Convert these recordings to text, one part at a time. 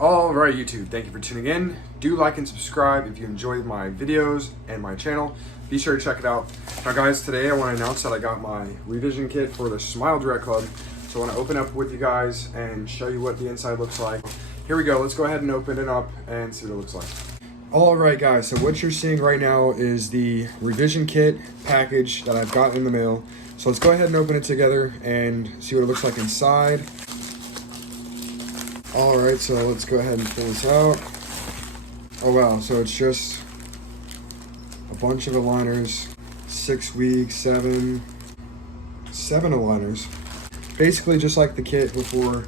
Alright YouTube, thank you for tuning in. Do like and subscribe if you enjoyed my videos and my channel. Be sure to check it out. Now guys, today I want to announce that I got my revision kit for the SmileDirectClub. So I want to open up with you guys and show you what the inside looks like. Here we go, let's go ahead and open it up and see what it looks like. Alright guys, so what you're seeing right now is the revision kit package that I've got in the mail. So let's go ahead and open it together and see what it looks like inside. Alright, so let's go ahead and pull this out. Oh wow, so it's just a bunch of aligners, 6 weeks, seven aligners. Basically just like the kit before.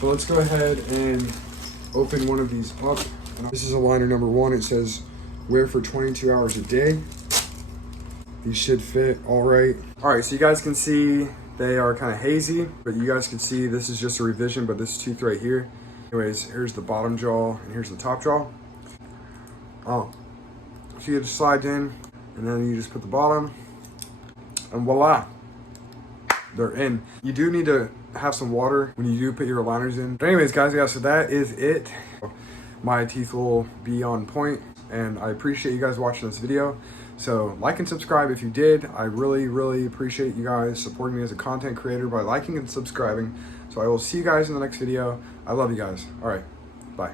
But let's go ahead and open one of these up. This is aligner number 1. It says wear for 22 hours a day. These should fit all right. All right, so you guys can see they are kind of hazy, but you guys can see this is just a revision, but this tooth right here. Anyways, here's the bottom jaw and here's the top jaw. Oh, so you just slide in and then you just put the bottom and voila, they're in. You do need to have some water when you do put your aligners in. But anyways guys, yeah, so that is it. My teeth will be on point and I appreciate you guys watching this video. So like and subscribe if you did. I really appreciate you guys supporting me as a content creator by liking and subscribing. So I will see you guys in the next video. I love you guys. All right, bye.